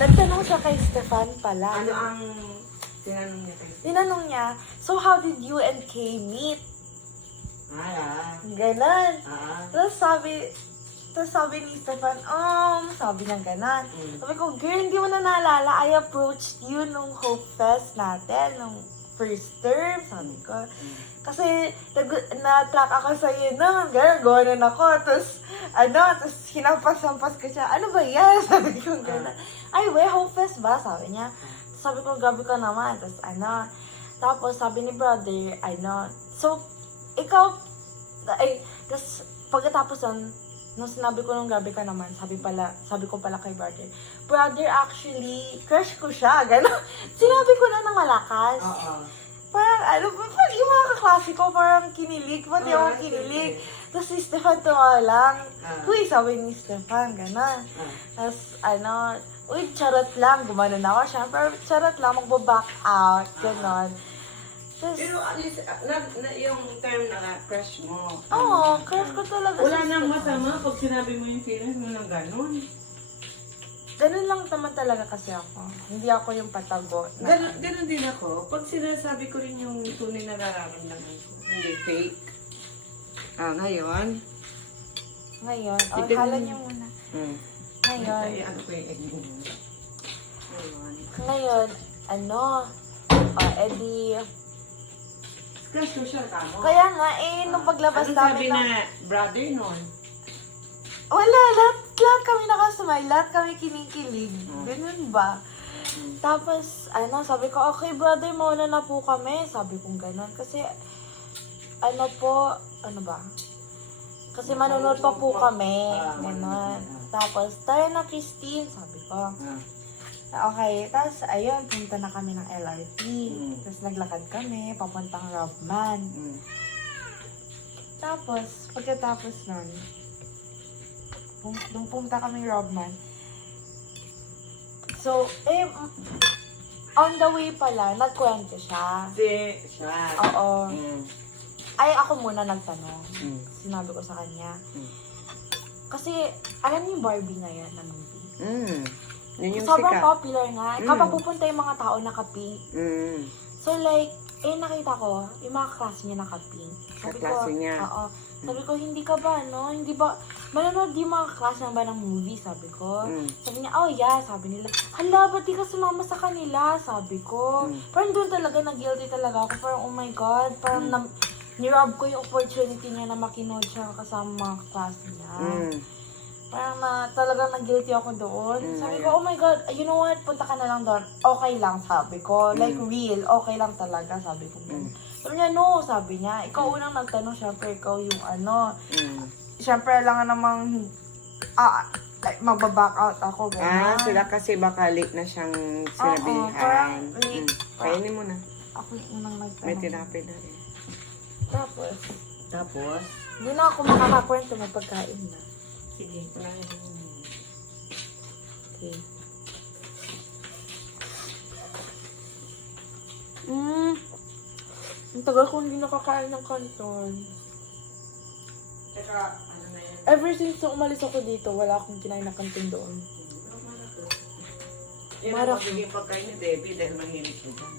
Nagtanong siya kay Stefan pala. Ano ang tinanong niya kay Tinanong niya, so how did you and Kay meet? Ganon. Tapos sabi ni Stefan, sabi niya ganon. Sabi ko, girl, hindi mo na naalala, I approached you nung Hope Fest natin, nung first term, sabi ko. Kasi, na-track ako sa'yo nun, gano'n ako. Tapos, hinampas-hampas ko siya, ano ba yan? Sabi ko, gano'n. Ay, Hope Fest ba? Sabi niya. Sabi ko, gabi ko naman. Tapos, sabi ni brother, so, ikaw, tapos, pagkatapos nun, nung sinabi ko nung gabi ka naman, sabi ko pala kay brother, actually, crush ko siya, gano'n. Sinabi ko na ng malakas. Parang, pag yung mga kaklase ko, parang kinilig, pati ako kinilig. Tapos si Stefan tuwa lang. Uy, sabi ni Stefan, gano'n. Tapos, uy, charot lang, gumanon ako. Siyempre, charot lang, magbaback out, gano'n. Pero at least, yung term na crush mo. Oo, crush ko talaga. Wala nang masama pag sinabi mo yung feelings mo ng gano'n. Ganun lang naman talaga kasi ako. Hindi ako yung patago. Ganun din ako. Pag sinasabi ko rin yung tunay na nararamdaman ko, hindi fake. Ngayon? Ngayon? Hala niyo muna. Ngayon? Ano ko yung egg mo? Ngayon, edi... Crush ko siya, tama? Kaya nga, nung paglabas ano namin sabi na brother nun? Wala, lahat kami nakasmile, lahat kami kinikilig. Ganun ba? Tapos, sabi ko, okay brother, mauna na po kami. Sabi kong ganun. Kasi, Kasi manonood pa po kami. Ganun. Tapos, tayo na Christine, sabi ko. Okay, tapos, ayun, punta na kami ng LRT. Tapos, naglakad kami, papuntang Robman. Tapos, pagkatapos nun, nung pumunta kami Robman. So, on the way pala, nagkwento siya. Siya. Oo. Ay, ako muna nagtanong. Sinabi ko sa kanya. Kasi, alam niyo yung Barbie ngayon na movie? Yun yung sobrang sikat. popular nga. Kapag pupunta yung mga tao naka-pink. So, like, nakita ko, yung mga klase niya naka-pink. Kaklase niya. Oo. Sabi ko, hindi ka ba, Hindi ba, manonood yung mga klase ba ng movie, sabi ko. Sabi niya, oh yeah, sabi nila. Hala, ba't di ka sumama sa kanila, sabi ko. Parang doon talaga, nag-guilty talaga ako. Parang, oh my God, parang nirob ko yung opportunity niya na makinood siya kasama mga klase niya. Parang talagang nag-guilty ako doon. Sabi ko, oh my God, you know what, punta ka na lang doon. Okay lang, sabi ko. Like real, okay lang talaga, sabi ko. Sabi niya, no, sabi niya. Ikaw unang nagtanong, syempre, ikaw yung Syempre, lang namang magbaback out ako. Sila kasi baka late na siyang sinabihan. Parang late. Kainin mo na. Ako yung unang nagtanong. May tinapay na rin. Tapos? Hindi na ako makakakwento, may pagkain na. Sige, kunahin mo. Okay. Ang tagal ko hindi nakakain ng kanton. Tsaka, ano na yan? Ever since umalis ako dito, wala akong kinain na kanton doon. Yan ang magiging pagkain ni Debbie dahil mahilig ko dyan.